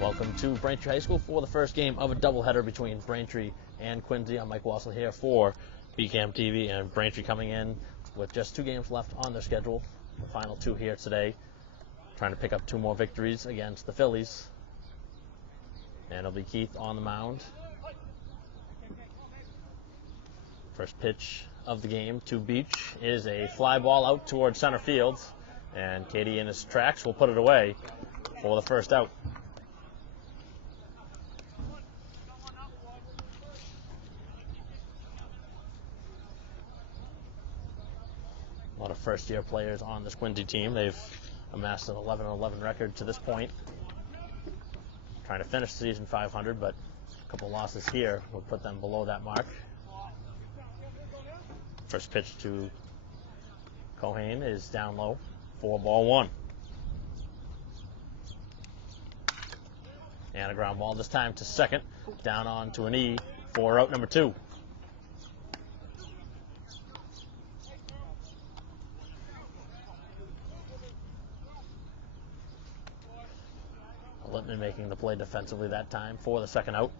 Welcome to Braintree High School for the first game of a doubleheader between Braintree and Quincy. I'm Mike Wassel here for BCAM TV, and Braintree coming in with just 2 games left on their schedule. The final 2 here today, trying to pick up 2 more victories against the Phillies. And it'll be Keith on the mound. First pitch of the game to Beach is a fly ball out towards center field, and Katie in his tracks will put it away for the first out. A lot of first-year players on this Quincy team. They've amassed an 11-11 record to this point. Trying to finish the season 500, but a couple losses here will put them below that mark. First pitch to Cohane is down low for ball 1. And a ground ball this time to second, down on to an E for out number 2. Littman making the play defensively that time for the second out.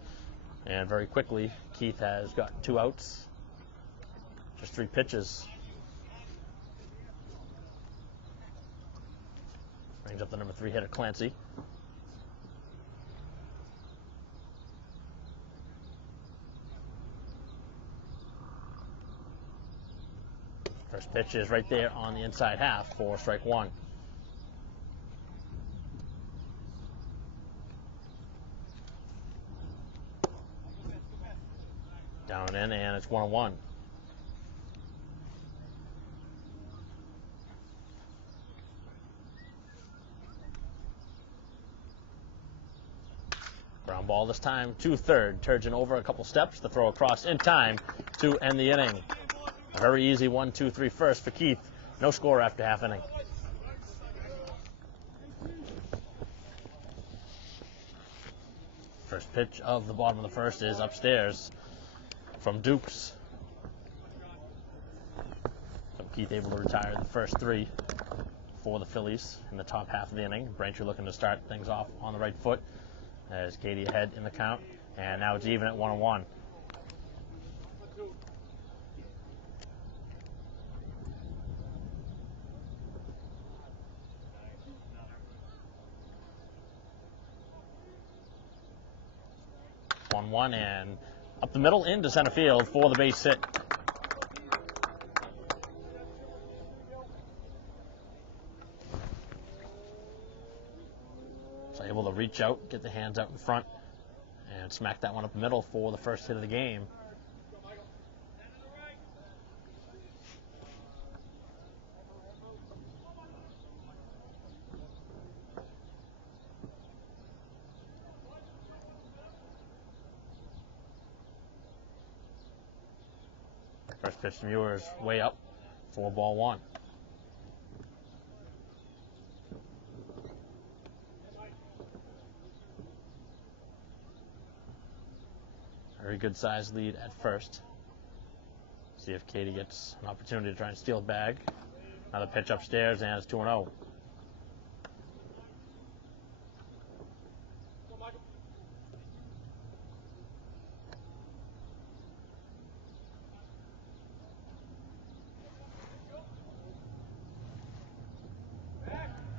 And very quickly, Keith has got 2 outs. Just 3 pitches. Brings up the number 3 hitter, Quincy. First pitch is right there on the inside half for strike 1. Down and in, and it's 1-1. Ground ball this time to third. Turgeon over a couple steps. The throw across in time to end the inning. A very easy 1-2-3 first for Keith. No score after half inning. First pitch of the bottom of the first is upstairs from Dukes. So Keith able to retire the first 3 for the Phillies in the top half of the inning. Braintree looking to start things off on the right foot as Katie ahead in the count. And now it's even at 1-1. And up the middle into center field for the base hit. So able to reach out, get the hands out in front, and smack that one up the middle for the first hit of the game. First pitch to Muir is way up for ball 1. Very good size lead at first. See if Katie gets an opportunity to try and steal a bag. Another pitch upstairs, and it's 2-0.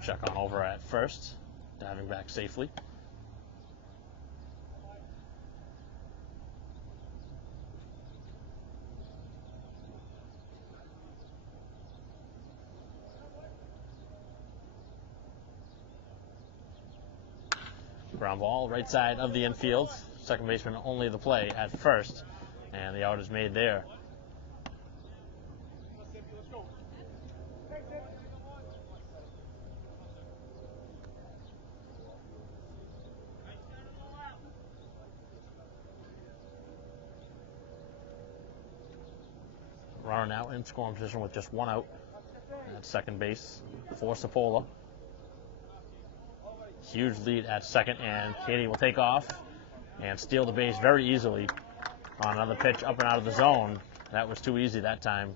Check on over at first, diving back safely. Ground ball right side of the infield. Second baseman only the play at first, and the out is made there. Runner now in scoring position with just 1 out at second base for Sapola. Huge lead at second, and Katie will take off and steal the base very easily on another pitch up and out of the zone. That was too easy that time.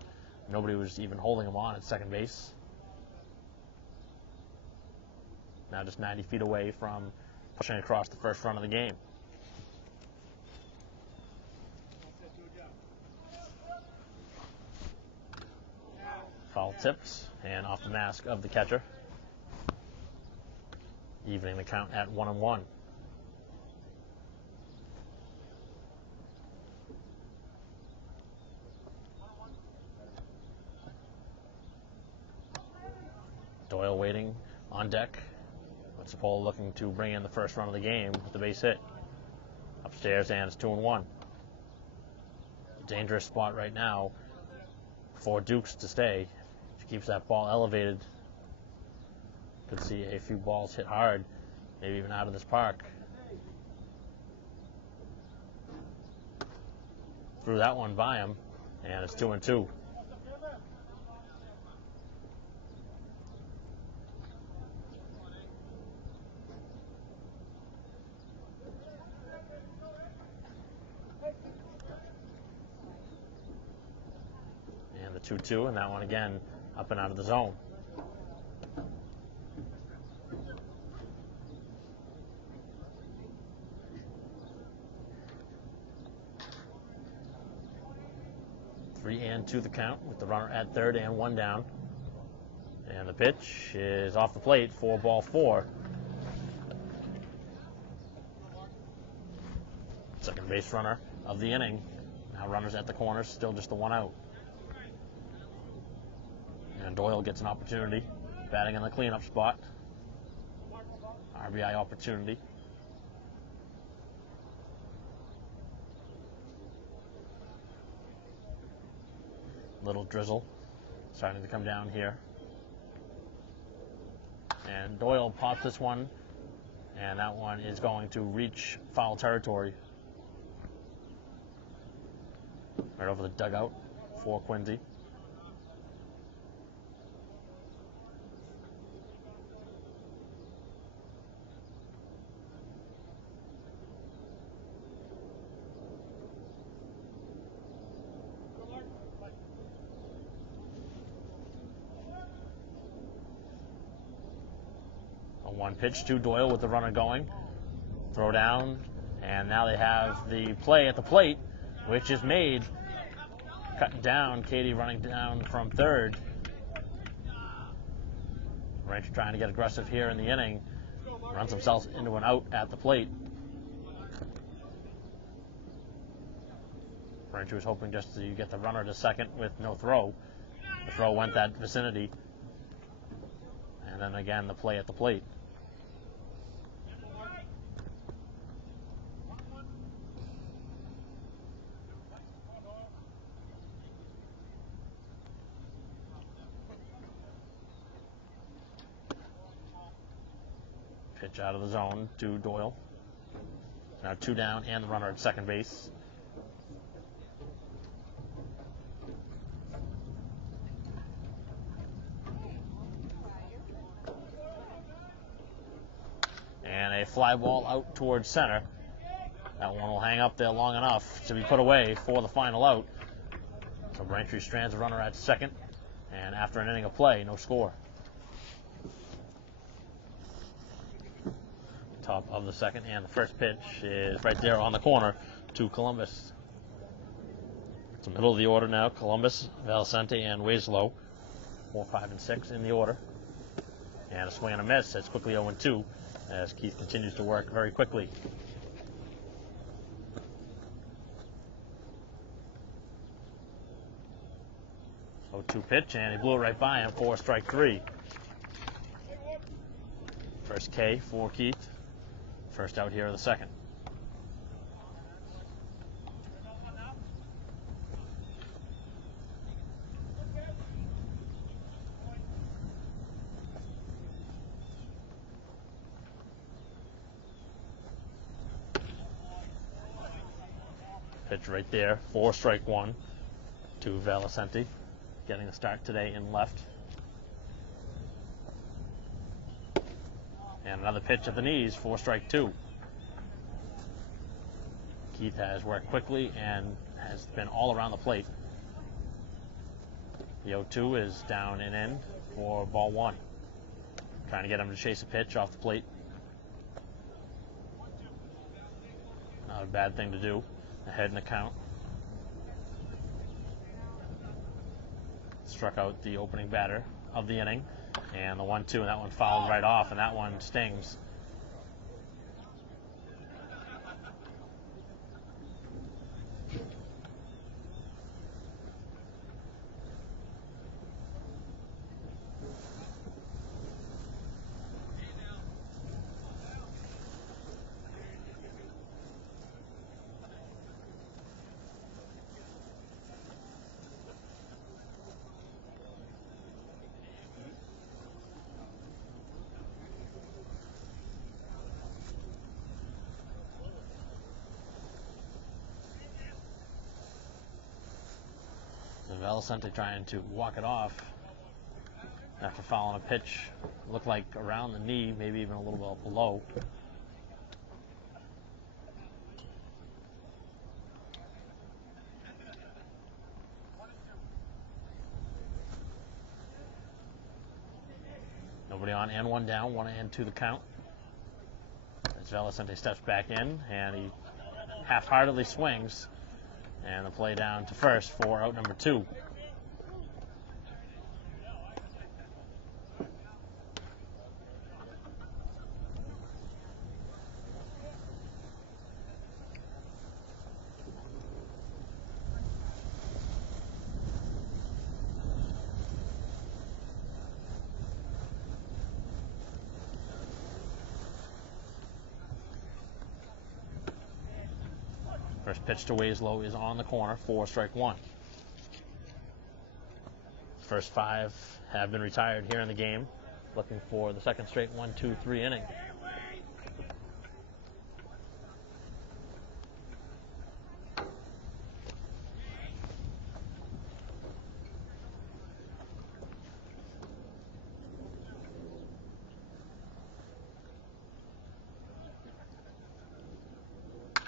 Nobody was even holding him on at second base. Now just 90 feet away from pushing across the first run of the game. Foul tips and off the mask of the catcher, evening the count at 1-1. Doyle waiting on deck. Cipolla looking to bring in the first run of the game with the base hit. Upstairs, and it's 2-1. Dangerous spot right now for Dukes to stay. She keeps that ball elevated. Could see a few balls hit hard, maybe even out of this park. Threw that one by him, and it's 2-2. And the 2-2, and that one again up and out of the zone. Three and two the count with the runner at third and one down. And the pitch is off the plate for ball four. Second base runner of the inning. Now runners at the corners, still just the one out. And Doyle gets an opportunity, batting in the cleanup spot. RBI opportunity. Little drizzle starting to come down here. And Doyle pops this one, and that one is going to reach foul territory. Right over the dugout for Quincy. One pitch to Doyle with the runner going. Throw down, and now they have the play at the plate, which is made. Cutting down, Katie running down from third. Braintree trying to get aggressive here in the inning. Runs himself into an out at the plate. Braintree was hoping just to get the runner to second with no throw. The throw went that vicinity. And then again, the play at the plate. Pitch out of the zone to Doyle. Now two down and the runner at second base. And a fly ball out towards center. That one will hang up there long enough to be put away for the final out. So Braintree strands the runner at second. And after an inning of play, no score. Top of the second, and the first pitch is right there on the corner to Columbus. It's the middle of the order now. Columbus, Valicente, and Wieslow. 4, 5, and 6 in the order. And a swing and a miss. It's quickly 0-2 as Keith continues to work very quickly. So 2 pitch, and he blew it right by him for strike 3. First K for Keith. First out here of the second. Pitch right there for strike 1 to Valicente. Getting the start today in left. And another pitch at the knees for strike 2. Keith has worked quickly and has been all around the plate. The 0-2 is down and in for ball 1. Trying to get him to chase a pitch off the plate. a bad thing to do. Ahead in the count. Struck out the opening batter of the inning. And the 1-2, and that one fouled right off, and that one stings. Valicente trying to walk it off after fouling a pitch. Looked like around the knee, maybe even a little bit below. Nobody on and one down, 1-2 the count. As Valicente steps back in and he half-heartedly swings. And the play down to first for out number 2. First pitch to Wieslow is on the corner for strike 1. First 5 have been retired here in the game. Looking for the second straight 1-2-3 inning.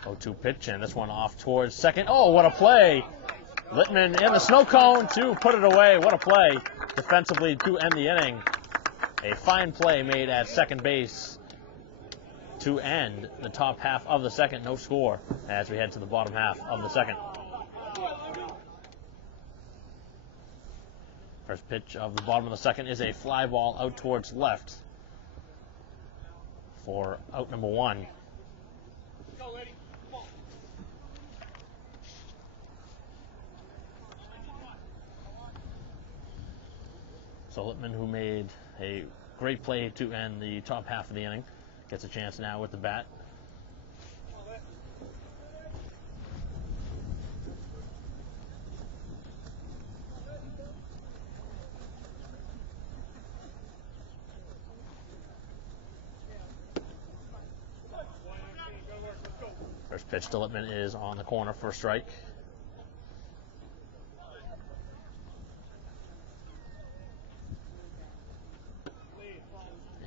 Oh, 0-2 pitch, and this one off towards second. Oh, what a play! Littman in the snow cone to put it away. What a play defensively to end the inning. A fine play made at second base to end the top half of the second. No score as we head to the bottom half of the second. First pitch of the bottom of the second is a fly ball out towards left for out number 1. So Littman, who made a great play to end the top half of the inning, gets a chance now with the bat. First pitch to Littman is on the corner for a strike.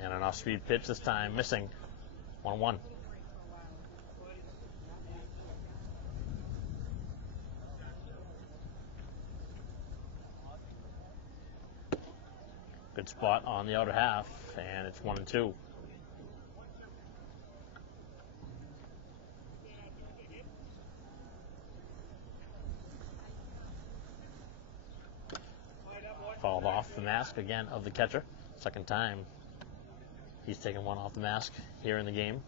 And an off-speed pitch, this time missing. 1-1. Good spot on the outer half, and it's 1-2. Fouled off the mask again of the catcher. Second time he's taken one off the mask here in the game.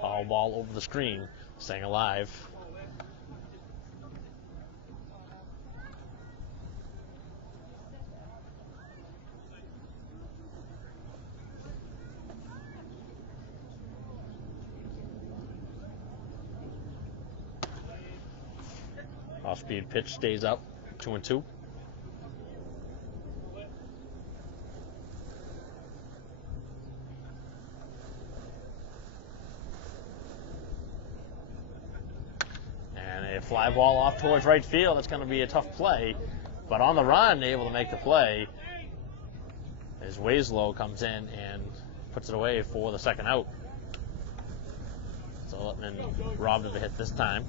Foul ball over the screen, staying alive. Off-speed pitch stays up, 2-2. And a fly ball off towards right field. That's going to be a tough play. But on the run, able to make the play as Wieslow comes in and puts it away for the second out. So and robbed of a hit this time.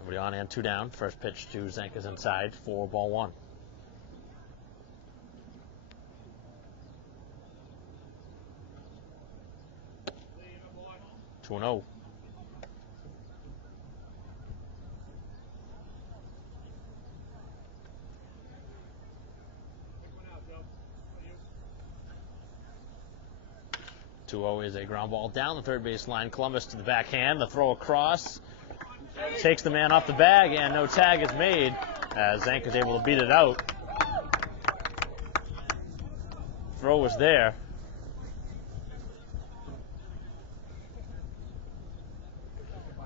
Nobody on and 2 down. First pitch to Zanka's inside for ball 1. 2-0. Is a ground ball down the third base line. Columbus to the backhand. The throw across. Takes the man off the bag, and no tag is made as Zank is able to beat it out. Throw was there.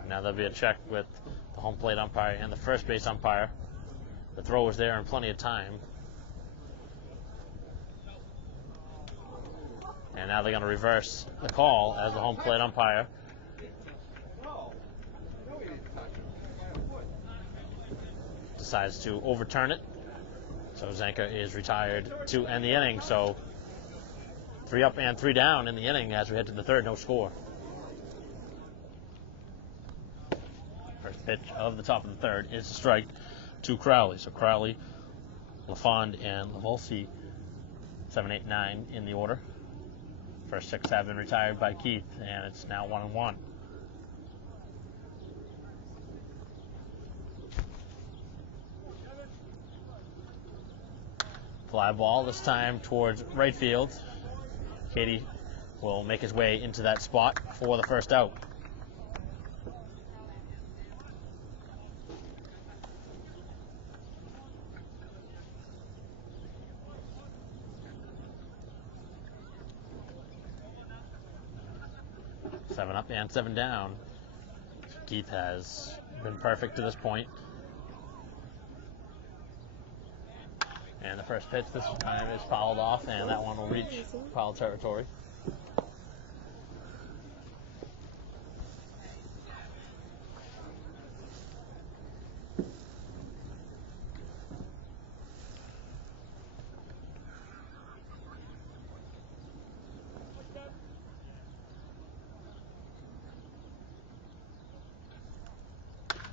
Now there'll be a check with the home plate umpire and the first base umpire. The throw was there in plenty of time. And now they're going to reverse the call as the home plate umpire decides to overturn it. So Zanka is retired to end the inning. So 3 up and 3 down in the inning as we head to the third, no score. First pitch of the top of the third is a strike to Crowley. So Crowley, LaFond, and Lavolsi, 7, 8, 9 in the order. First 6 have been retired by Keith, and it's now 1-1. Fly ball this time towards right field. Katie will make his way into that spot for the first out. Seven up and 7 down. Keith has been perfect to this point. And the first pitch this time is fouled off, and that one will reach foul territory.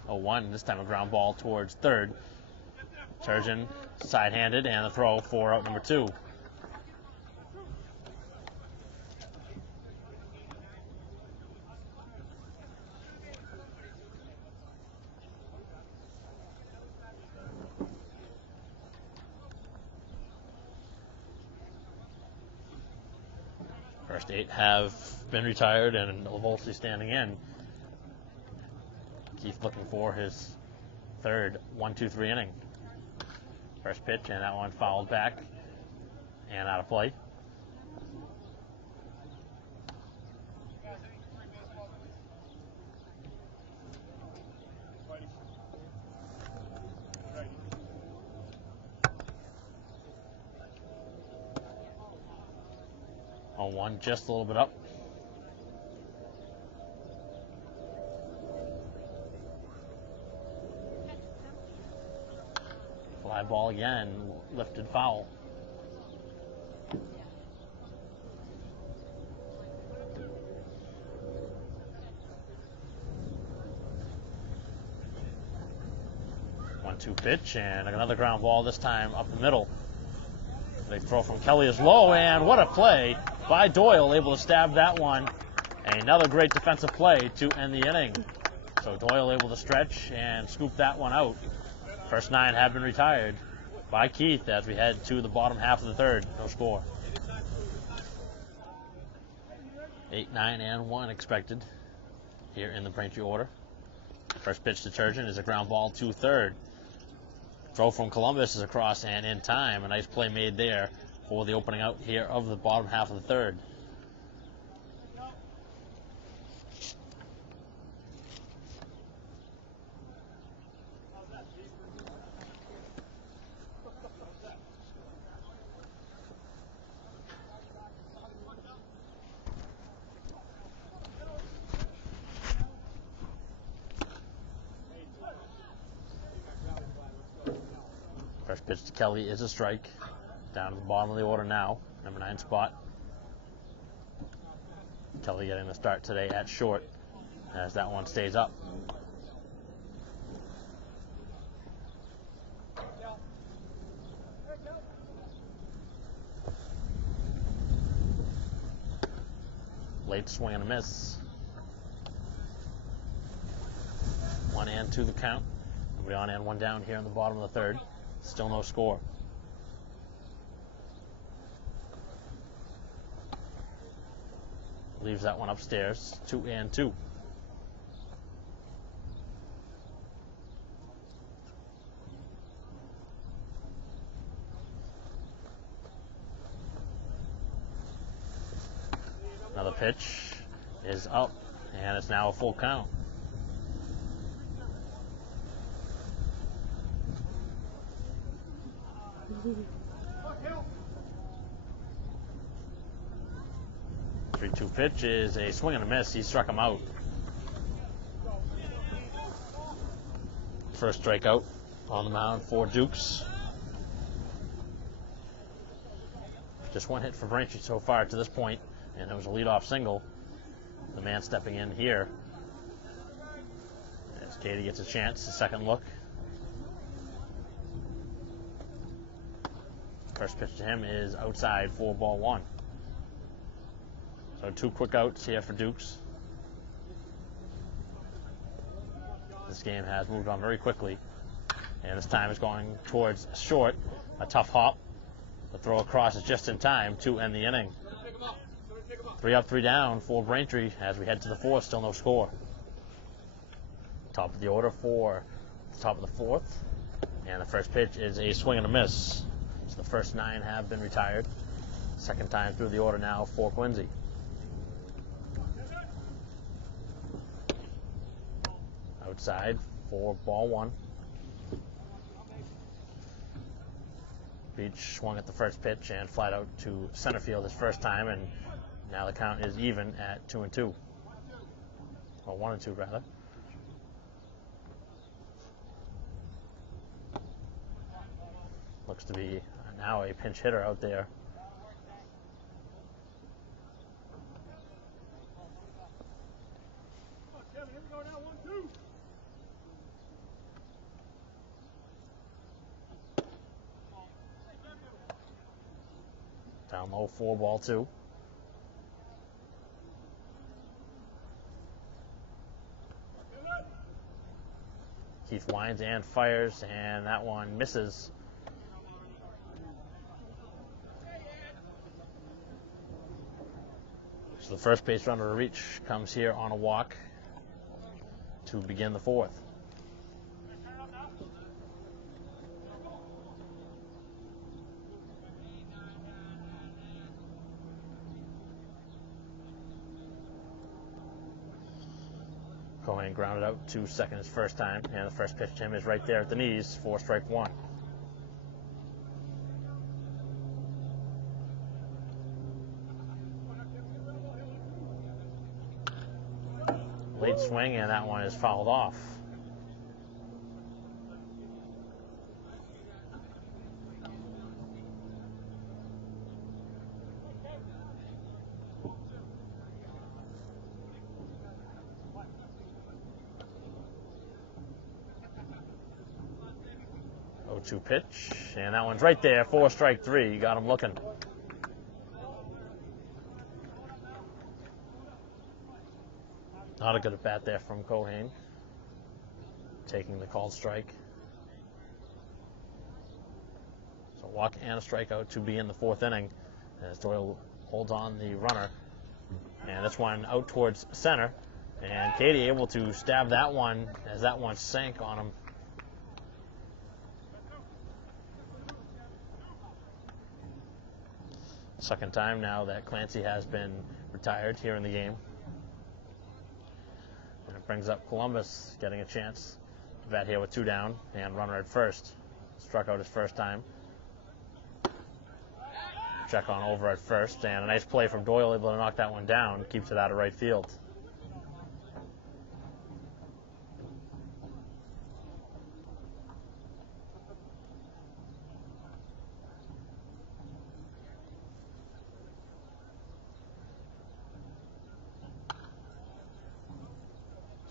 One, this time a ground ball towards third. Turgeon side-handed, and the throw for out number 2. First 8 have been retired, and Lavolsi standing in. Keith looking for his third 1-2-3 inning. First pitch, and that one fouled back and out of play. On 1, just a little bit up. Fly ball again, lifted foul. One-two pitch, and another ground ball, this time up the middle. They throw from Kelly is low, and what a play by Doyle, able to stab that one. Another great defensive play to end the inning. So Doyle able to stretch and scoop that one out. First 9 have been retired by Keith as we head to the bottom half of the third. No score. 8, 9, and 1 expected here in the Braintree order. First pitch to Turgeon is a ground ball to third. Throw from Columbus is across and in time. A nice play made there for the opening out here of the bottom half of the third. Pitch to Kelly is a strike. Down to the bottom of the order now, number 9 spot. Kelly getting the start today at short as that one stays up. Late swing and a miss. 1 and 2 the count. Nobody on and 1 down here in the bottom of the third. Still no score. Leaves that one upstairs. 2 and 2. Another pitch is up, and it's now a full count. The 3-2 pitch is a swing and a miss. He struck him out. First strikeout on the mound for Dukes. Just 1 hit for Braintree so far to this point, and it was a leadoff single. The man stepping in here as Katie gets a chance, a second look. First pitch to him is outside for ball 1. So 2 quick outs here for Dukes. This game has moved on very quickly, and this time is going towards short. A tough hop. The throw across is just in time to end the inning. 3 up, 3 down for Braintree as we head to the 4th. Still no score. Top of the order for the top of the 4th. And the first pitch is a swing and a miss. So the first 9 have been retired. Second time through the order now for Quincy. Outside for ball 1. Beach swung at the first pitch and flat out to center field his first time, and now the count is even at 2 and 2. Well, 1 and 2 rather. Looks to be now a pinch hitter out there. Down low for ball 2. Keith winds and fires, and that one misses. So the first base runner to reach comes here on a walk to begin the 4th. Cohen grounded out to second his first time, and the first pitch to him is right there at the knees for strike 1. Late swing, and that one is fouled off. To pitch, and that one's right there for strike 3. You got him looking. Not a good at bat there from Cohen, taking the called strike. So walk and a strikeout to be in the 4th inning as Doyle holds on the runner, and this one out towards center, and Katie able to stab that one as that one sank on him. Second time now that Clancy has been retired here in the game. And it brings up Columbus getting a chance to bat here with 2 down and runner at first. Struck out his first time. Check on over at first, and a nice play from Doyle, able to knock that one down, keeps it out of right field.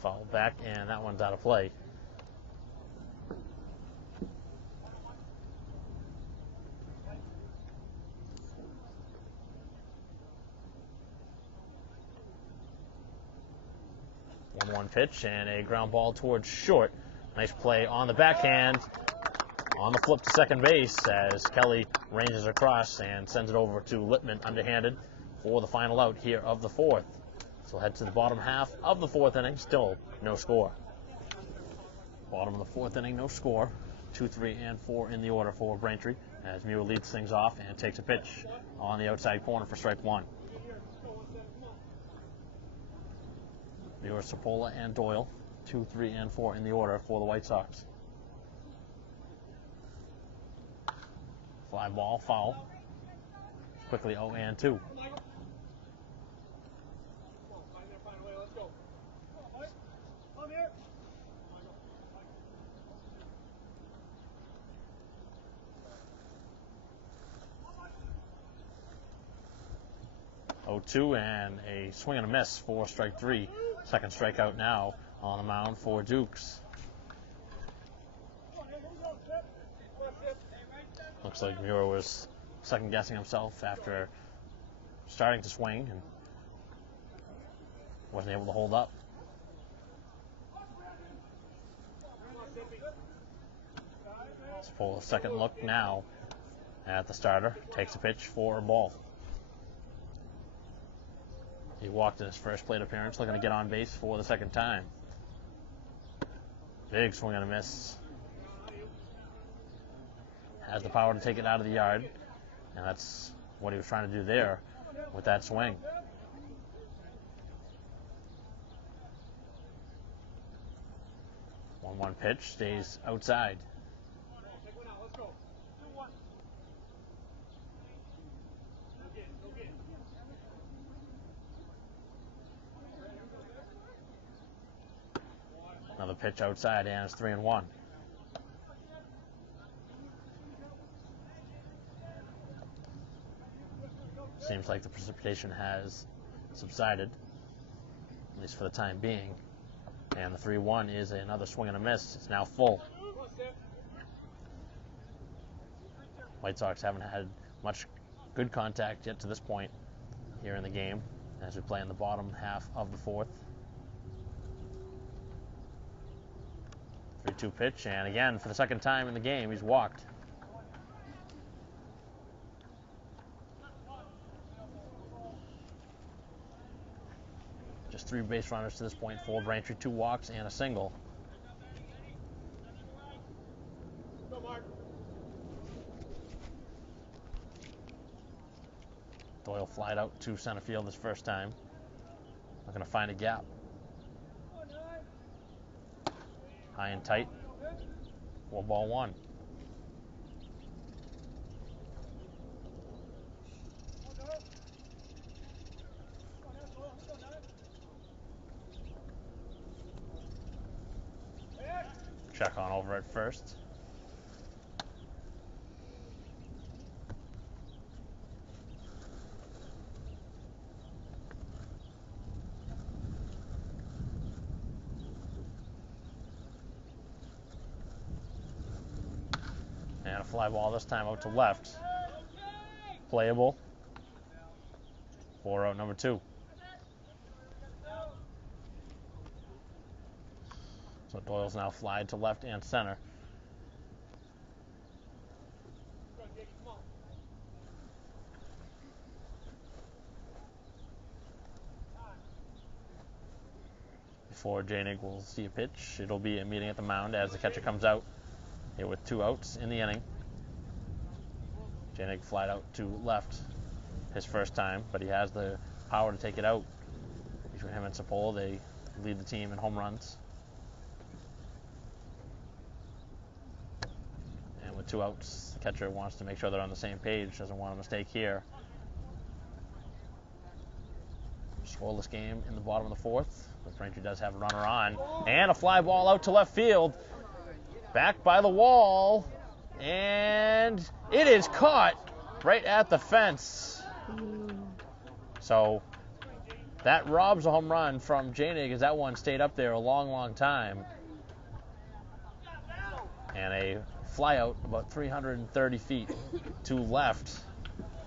Foul back, and that one's out of play. One pitch and a ground ball towards short. Nice play on the backhand. On the flip to second base as Kelly ranges across and sends it over to Littman underhanded for the final out here of the fourth. So head to the bottom half of the fourth inning. Still no score. Bottom of the fourth inning, no score. 2, 3, and 4 in the order for Braintree as Muir leads things off and takes a pitch on the outside corner for strike one. Muir, Sapola, and Doyle. 2, 3, and 4 in the order for the White Sox. Fly ball, foul. Quickly 0 and 2. Oh, 2 and a swing and a miss for strike three. Second strikeout now on the mound for Dukes. Looks like Muir was second guessing himself after starting to swing and wasn't able to hold up. Let's pull a second look now at the starter. Takes a pitch for a ball. He walked in his first plate appearance, looking to get on base for the second time. Big swing and a miss. Has the power to take it out of the yard, and that's what he was trying to do there with that swing. One pitch, stays outside. Another pitch outside, and it's 3-1. Seems like the precipitation has subsided, at least for the time being. And the 3-1 is another swing and a miss. It's now full. White Sox haven't had much good contact yet to this point here in the game as we play in the bottom half of the fourth. 3-2 pitch, and again, for the second time in the game, he's walked. Just 3 base runners to this point for Braintree, 2 walks and a single. Doyle flied out to center field this first time. Looking to find a gap. High and tight. 4-1. Check on over at first. And a fly ball this time out to left. Playable for out number 2. So Doyle's now flied to left and center. Before Janig will see a pitch, it'll be a meeting at the mound as the catcher comes out here with 2 outs in the inning. Janig flied out to left his first time, but he has the power to take it out. Between him and Sapola, they lead the team in home runs. And with 2 outs, the catcher wants to make sure they're on the same page, doesn't want a mistake here. Scoreless game in the bottom of the fourth, but Braintree does have a runner on. And a fly ball out to left field. Back by the wall, and it is caught right at the fence. So That robs a home run from Janig as that one stayed up there a long, long time. And a fly out about 330 feet to left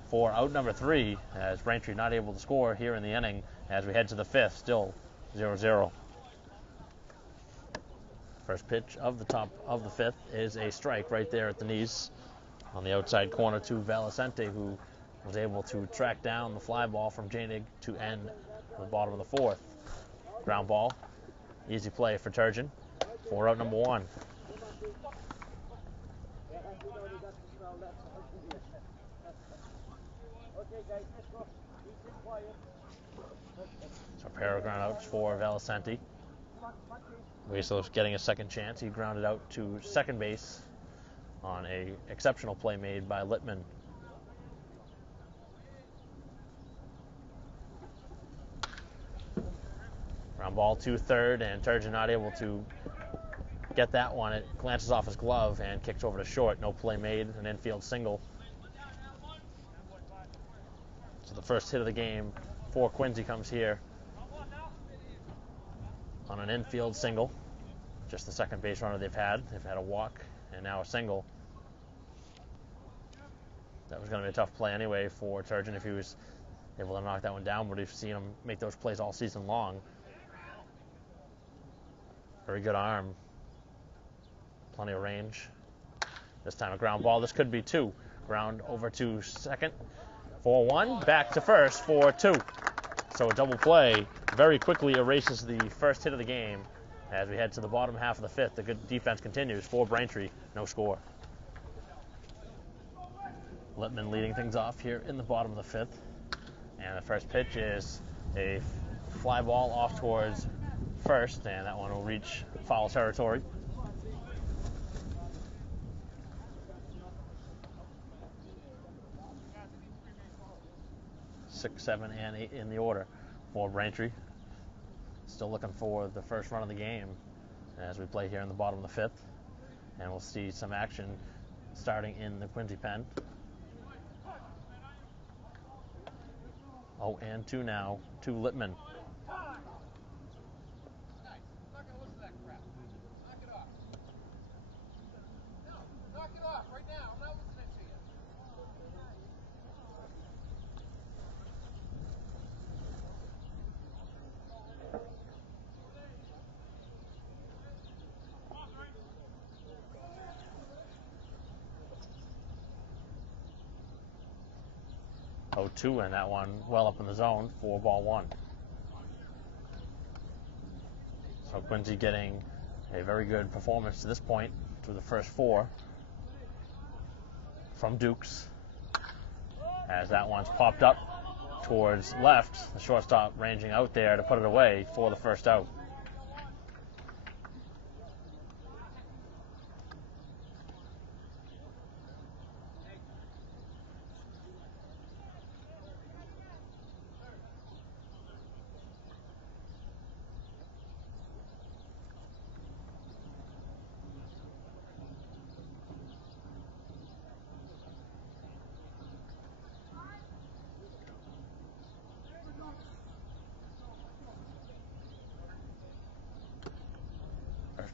for out number 3, as Braintree not able to score here in the inning as we head to the 5th, still 0-0. First pitch of the top of the 5th is a strike right there at the knees on the outside corner to Valicente, who was able to track down the fly ball from Janig to end the bottom of the 4th. Ground ball, easy play for Turgeon for out number 1. So a pair of ground outs for Valicente. Weasel getting a second chance. He grounded out to second base on a exceptional play made by Littman. Ground ball to third, and Turgeon not able to get that one. It glances off his glove and kicks over to short. No play made, an infield single. So the first hit of the game for Quincy comes here on an infield single. Just the second base runner they've had. They've had a walk and now a single. That was going to be a tough play anyway for Turgeon if he was able to knock that one down, but we've seen him make those plays all season long. Very good arm. Plenty of range. This time a ground ball. This could be 2. Ground over to second for 1. Back to first for 2. So a double play very quickly erases the first hit of the game. As we head to the bottom half of the 5th, the good defense continues for Braintree. No score. Littman leading things off here in the bottom of the 5th. And the first pitch is a fly ball off towards first, and that one will reach foul territory. Six, 7, and 8 in the order for Braintree. Still looking for the first run of the game as we play here in the bottom of the 5th. And we'll see some action starting in the Quincy pen. 0-2 now to Littman. Two, and that one well up in the zone for ball 1. So Quincy getting a very good performance to this point through the first 4 from Dukes, as that one's popped up towards left. The shortstop ranging out there to put it away for the first out.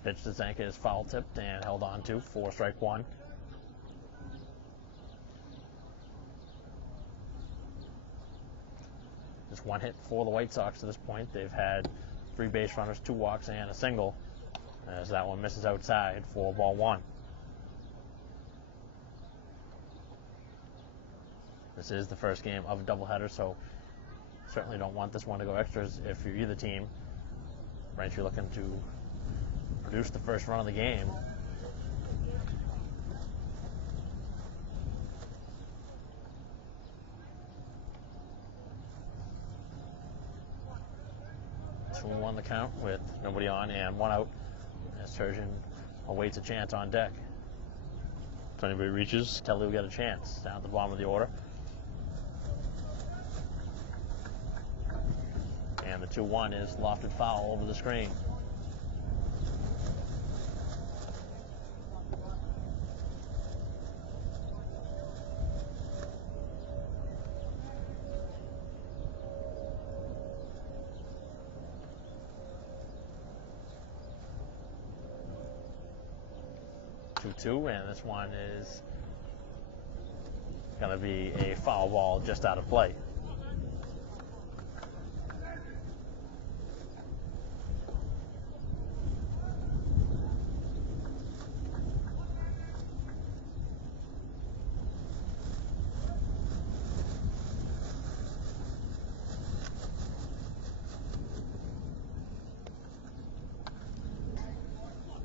Pitch to Zanka is foul tipped and held on to for strike 1. Just one hit for the White Sox to this point. They've had 3 base runners, 2 walks, and a single, as that one misses outside for ball 1. This is the first game of a doubleheader, so certainly don't want this one to go extras if you're either team. Braintree looking to produce the first run of the game. So 2-1 the count with nobody on and 1 out as Turgeon awaits a chance on deck. If anybody reaches, Kelly will get a chance down at the bottom of the order. And the 2-1 is lofted foul over the screen. 2-2, and this one is going to be a foul ball just out of play.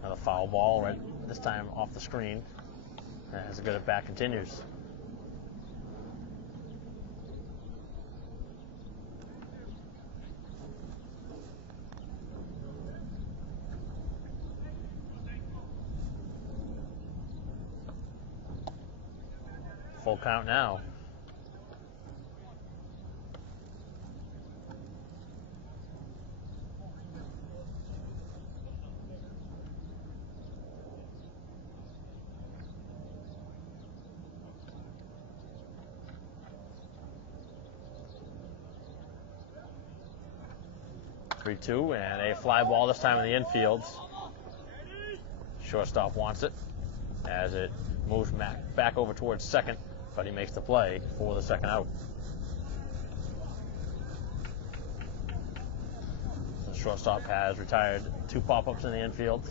Another foul ball, right this time off the screen, as the good at bat continues. Full count now. Three-two, and a fly ball this time in the infield. Shortstop wants it as it moves back over towards second, but he makes the play for the second out. The shortstop has retired 2 pop-ups in the infield.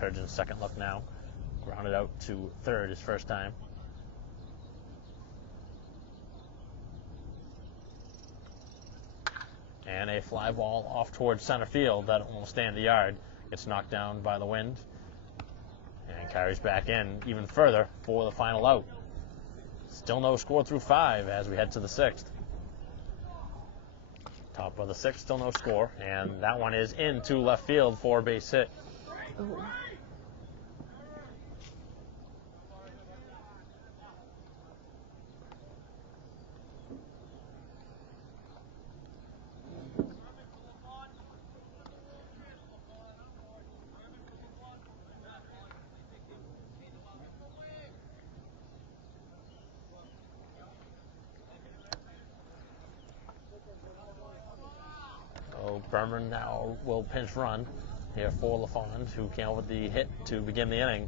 Turgeon's second look now. Grounded out to third his first time. And a fly ball off towards center field that will stand the yard. Gets knocked down by the wind and carries back in even further for the final out. Still no score through 5 as we head to the 6th. Top of the 6th, still no score, and that one is into left field for a base hit. Ooh. Berman now will pinch run here for LaFond, who came up with the hit to begin the inning.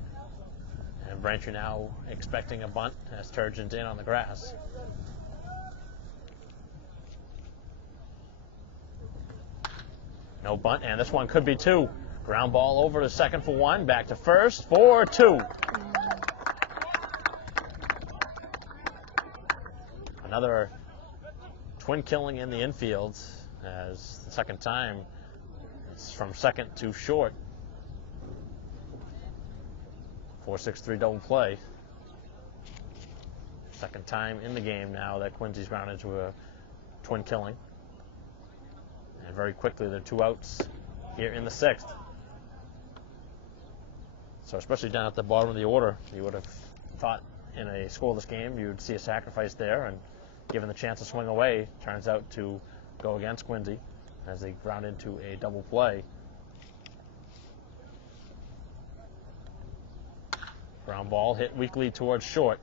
And Braintree now expecting a bunt as Turgeon's in on the grass. No bunt, and this one could be 2. Ground ball over to second for 1, back to first for 2. Another twin killing in the infield, as the second time it's from second to short. 4-6-3 double play. Second time in the game now that Quincy's grounded to a twin killing. And very quickly there are 2 outs here in the 6th. So especially down at the bottom of the order, you would have thought in a scoreless game you would see a sacrifice there, and given the chance to swing away, turns out to go against Quincy as they ground into a double play. Ground ball hit weakly towards short.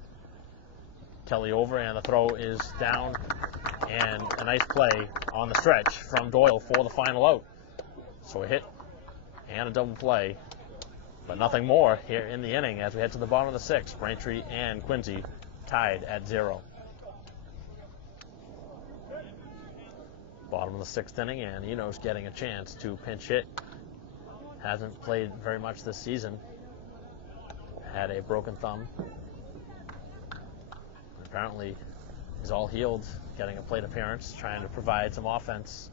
Kelly over, and the throw is down, and a nice play on the stretch from Doyle for the final out. So a hit and a double play, but nothing more here in the inning as we head to the bottom of the 6th. Braintree and Quincy tied at 0. Bottom of the 6th inning, and Eno's getting a chance to pinch hit. Hasn't played very much this season. Had a broken thumb. Apparently is all healed, getting a plate appearance, trying to provide some offense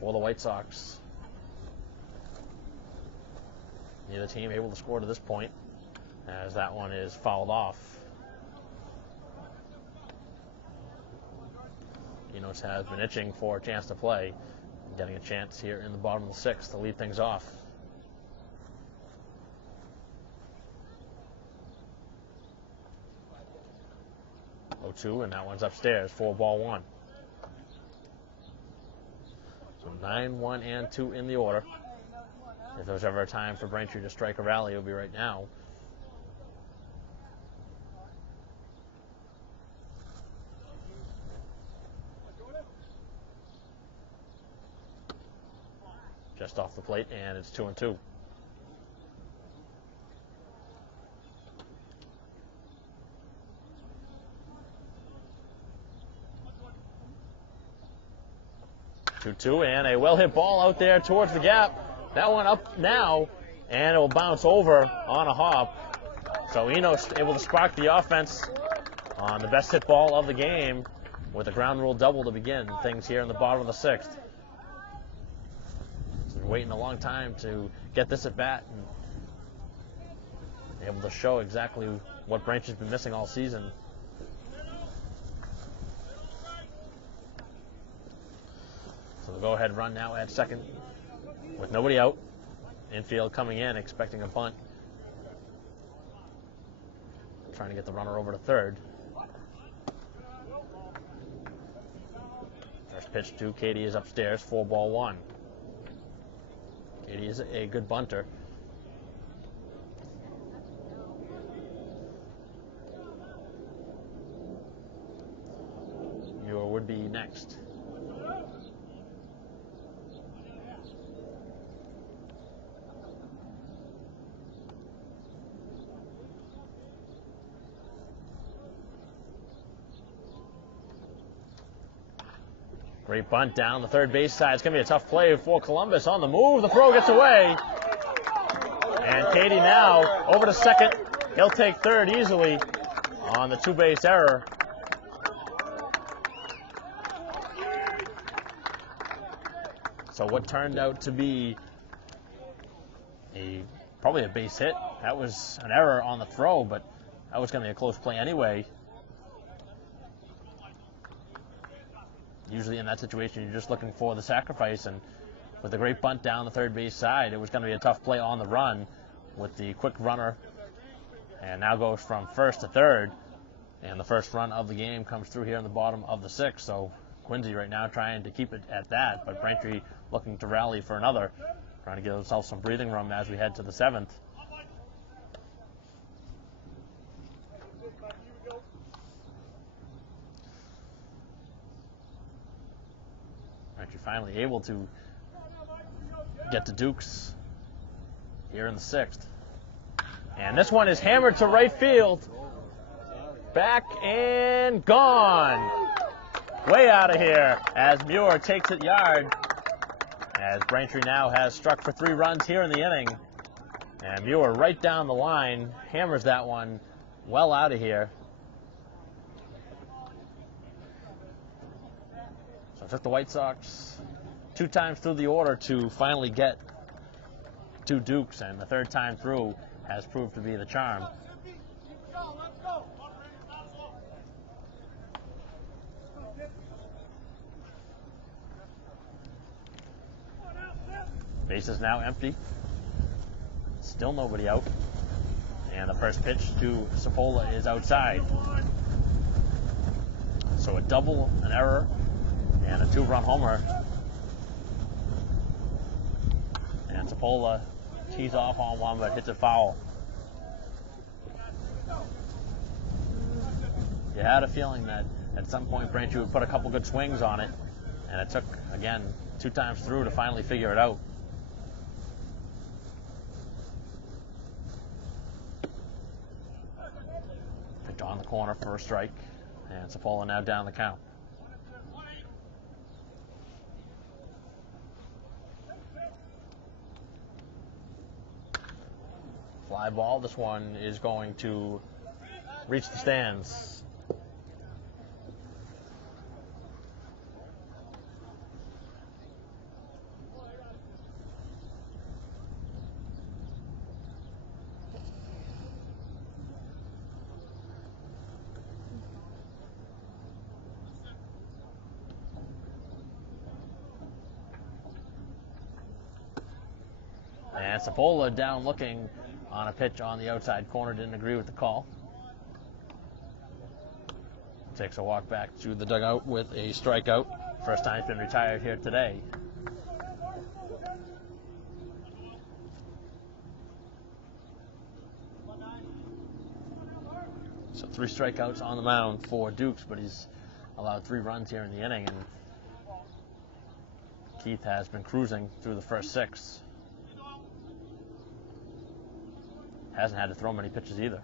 for the White Sox. Neither team able to score to this point, as that one is fouled off. Enos has been itching for a chance to play, getting a chance here in the bottom of the 6th to lead things off. Oh, 2, and that one's upstairs for ball 1. So 9, 1, and 2 in the order. If there was ever a time for Braintree to strike a rally, it would be right now. Just off the plate, and it's 2-2. And a well-hit ball out there towards the gap. That one up now, and it will bounce over on a hop. So Eno's able to spark the offense on the best hit ball of the game with a ground rule double to begin things here in the bottom of the sixth. So we're waiting a long time to get this at bat and able to show exactly what Braintree's been missing all season. So the go-ahead run now at second with nobody out. Infield coming in, expecting a bunt. Trying to get the runner over to third. First pitch to Katie is upstairs, 4-1. Katie is a good bunter. Muir would be next. Great bunt down the third base side. It's going to be a tough play for Columbus on the move. The throw gets away. And Katie now over to second. He'll take third easily on the two-base error. So what turned out to be probably a base hit. That was an error on the throw, but that was going to be a close play anyway. Usually in that situation, you're just looking for the sacrifice, and with a great bunt down the third base side, it was going to be a tough play on the run with the quick runner, and now goes from first to third, and the first run of the game comes through here in the bottom of the sixth. So Quincy right now trying to keep it at that, but Braintree looking to rally for another, trying to give themselves some breathing room as we head to the seventh. Braintree finally able to get to Dukes here in the sixth. And this one is hammered to right field. Back and gone. Way out of here as Muir takes it yard. As Braintree now has struck for 3 runs here in the inning. And Muir right down the line hammers that one well out of here. So it took the White Sox 2 times through the order to finally get 2 Dukes, and the 3rd time through has proved to be the charm. Base is now empty. Still nobody out. And the first pitch to Sapola is outside. So a double, an error, and a 2-run homer. And Sapola tees off on one, but hits it foul. You had a feeling that at some point Braintree would put a couple good swings on it, and it took, again, 2 times through to finally figure it out. Picked on the corner for a strike, and Sapola now down the count. Fly ball. This one is going to reach the stands. And Sapola down looking on a pitch on the outside corner, didn't agree with the call. Takes a walk back to the dugout with a strikeout. First time he's been retired here today. 3 strikeouts on the mound for Dukes, but he's allowed 3 runs here in the inning, and Keith has been cruising through the first 6. Hasn't had to throw many pitches either.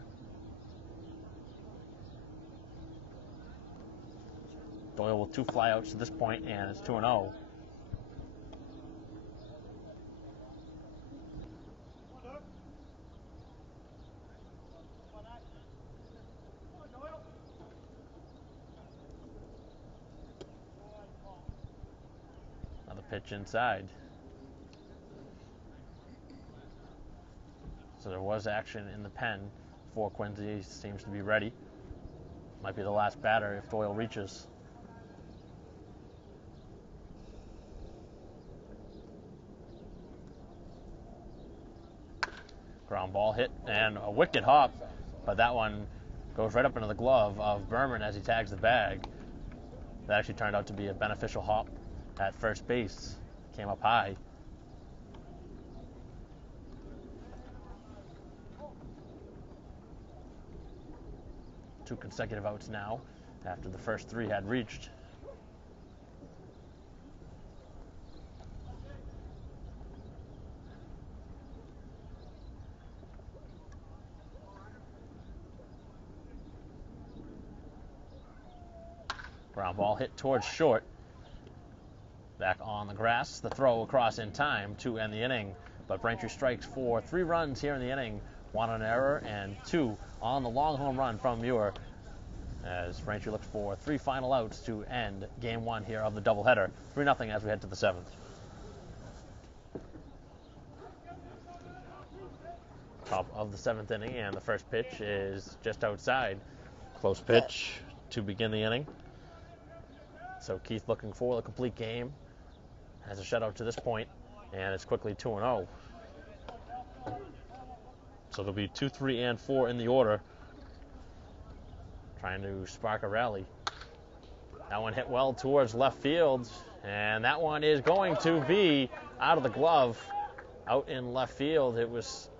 Doyle with 2 flyouts to this point, and it's 2-0. Another pitch inside. So there was action in the pen for Quincy. He seems to be ready. Might be the last batter if Doyle reaches. Ground ball hit and a wicked hop, but that one goes right up into the glove of Berman as he tags the bag. That actually turned out to be a beneficial hop at first base. Came up high. Two consecutive outs now after the first 3 had reached. Ground ball hit towards short. Back on the grass. The throw across in time to end the inning. But Braintree strikes for 3 runs here in the inning. 1 on an error and 2 on the long home run from Muir. As Braintree looks for 3 final outs to end game 1 here of the doubleheader. 3-0 as we head to the 7th. Top of the 7th inning, and the first pitch is just outside. Close pitch to begin the inning. So Keith looking for the complete game. Has a shutout to this point, and it's quickly 2-0. So there'll be 2, 3, and 4 in the order. Trying to spark a rally. That one hit well towards left field, and that one is going to be out of the glove, out in left field. It was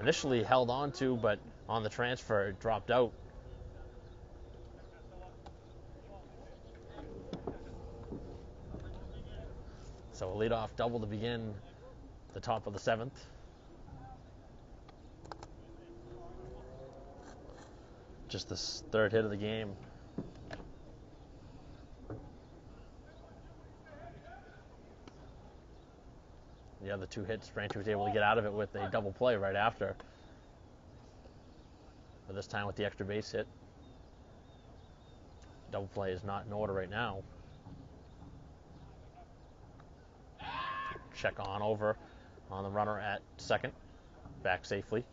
initially held on to, but on the transfer it dropped out. So a leadoff double to begin the top of the 7th. Just the 3rd hit of the game. The other 2 hits, Braintree was able to get out of it with a double play right after. But this time with the extra base hit. Double play is not in order right now. Check on over on the runner at second. Back safely.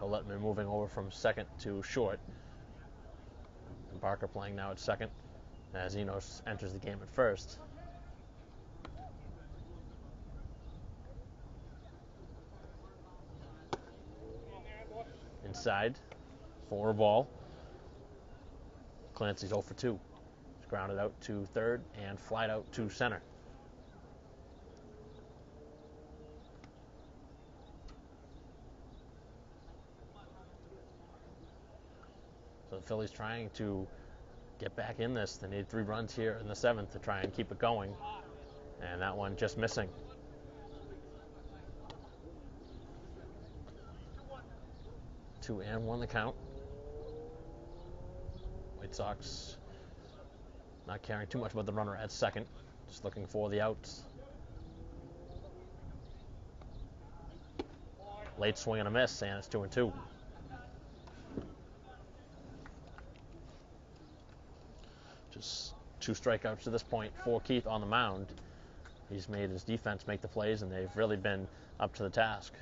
Letman moving over from second to short. And Barker playing now at second as Enos enters the game at first. Inside for a ball. Clancy's 0 for 2. He's grounded out to third and flied out to center. So the Phillies trying to get back in this. They need 3 runs here in the 7th to try and keep it going. And that one just missing. 2-1 the count. White Sox not caring too much about the runner at second. Just looking for the outs. Late swing and a miss, and it's 2-2. Just 2 strikeouts to this point for Keith on the mound. He's made his defense make the plays, and they've really been up to the task.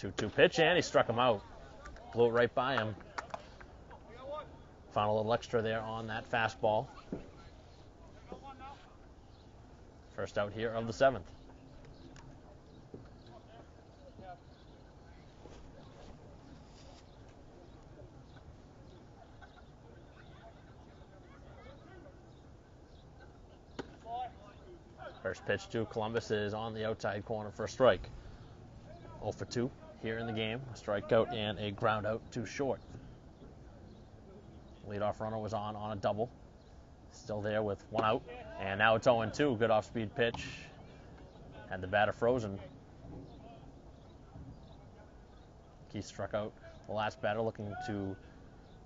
2-2 pitch, and he struck him out. Blew it right by him. Found a little extra there on that fastball. First out here of the 7th. First pitch to Columbus is on the outside corner for a strike. 0 for 2 here in the game. A strikeout and a ground out to short. Leadoff runner was on a double. Still there with 1 out. And now it's 0-2. Good off-speed pitch. Had the batter frozen. Keith struck out the last batter, looking to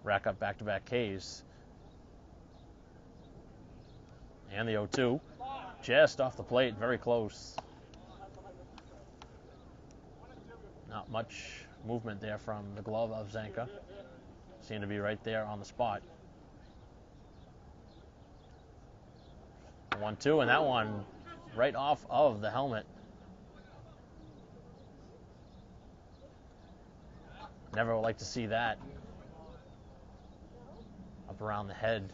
rack up back-to-back Ks. And the 0-2. Just off the plate, very close. Not much movement there from the glove of Zanka. Seemed to be right there on the spot. 1-2, and that one right off of the helmet. Never would like to see that up around the head.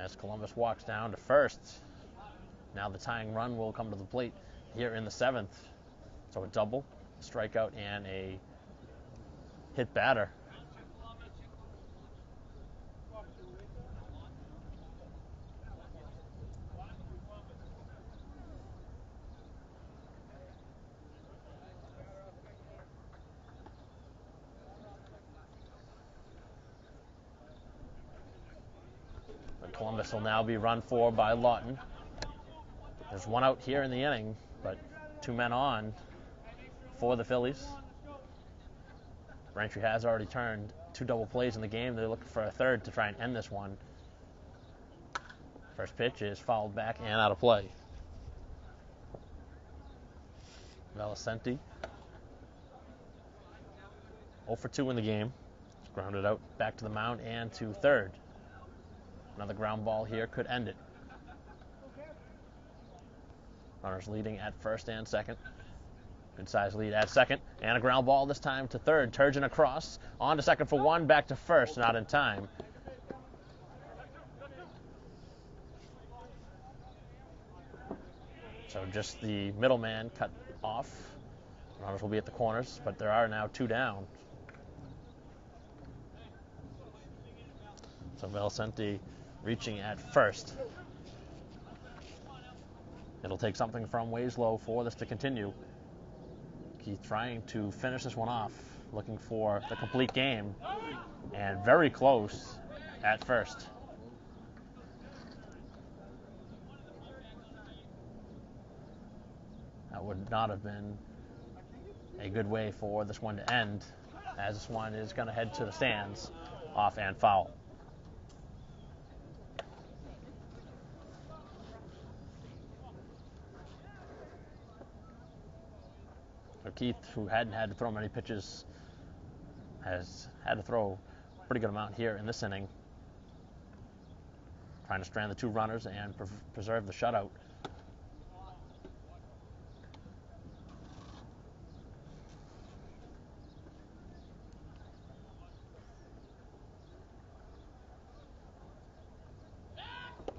As Columbus walks down to first. Now the tying run will come to the plate here in the 7th. So a double, a strikeout, and a hit batter. Columbus will now be run for by Lawton. There's 1 out here in the inning, but 2 men on for the Phillies. Braintree has already turned 2 double plays in the game. They're looking for a third to try and end this one. First pitch is fouled back and out of play. Valicenti 0 for 2 in the game. It's grounded out back to the mound and to third. Another ground ball here could end it. Runners leading at first and second. Good size lead at second. And a ground ball this time to third. Turgeon across. On to second for 1. Back to first. Not in time. So just the middleman cut off. Runners will be at the corners, but there are now 2 down. So Valicenti reaching at first. It'll take something from Wieslow for this to continue. Keith trying to finish this one off, looking for the complete game, and very close at first. That would not have been a good way for this one to end, as this one is going to head to the stands, off and foul. Keith, who hadn't had to throw many pitches, has had to throw a pretty good amount here in this inning, trying to strand the 2 runners and preserve the shutout.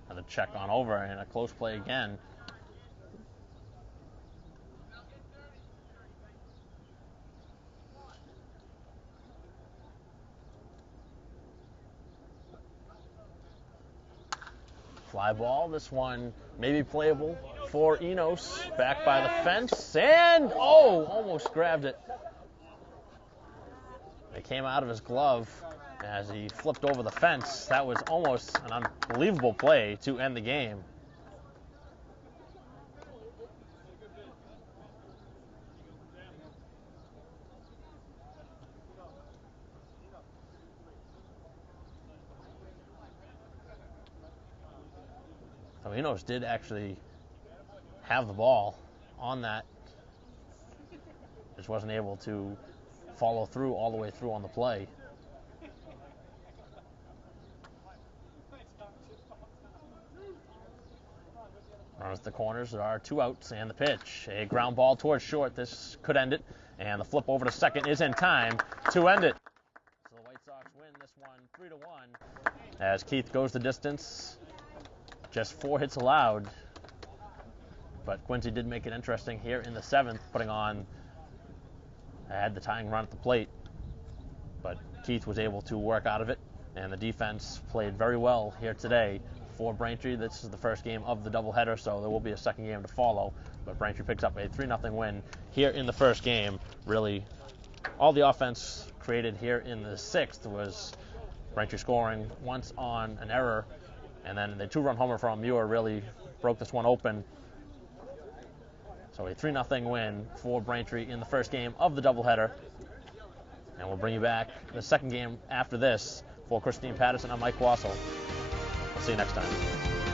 Another check on over and a close play again. Fly ball. This one may be playable for Enos. Back by the fence. And, almost grabbed it. It came out of his glove as he flipped over the fence. That was almost an unbelievable play to end the game. So Enos did actually have the ball on that. Just wasn't able to follow through all the way through on the play. Runs the corners. There are 2 outs and the pitch. A ground ball towards short. This could end it. And the flip over to second is in time to end it. So the White Sox win this one 3-1 as Keith goes the distance. Just 4 hits allowed, but Quincy did make it interesting here in the 7th, had the tying run at the plate, but Keith was able to work out of it And the defense played very well here today for Braintree. This is the first game of the doubleheader, so there will be a second game to follow. But Braintree picks up a 3-0 win here in the first game. Really, all the offense created here in the sixth was Braintree scoring once on an error, and then the 2-run homer from Muir really broke this one open. So a 3-0 win for Braintree in the first game of the doubleheader. And we'll bring you back the second game after this. For Christine Patterson, I'm Mike Wassel. I'll see you next time.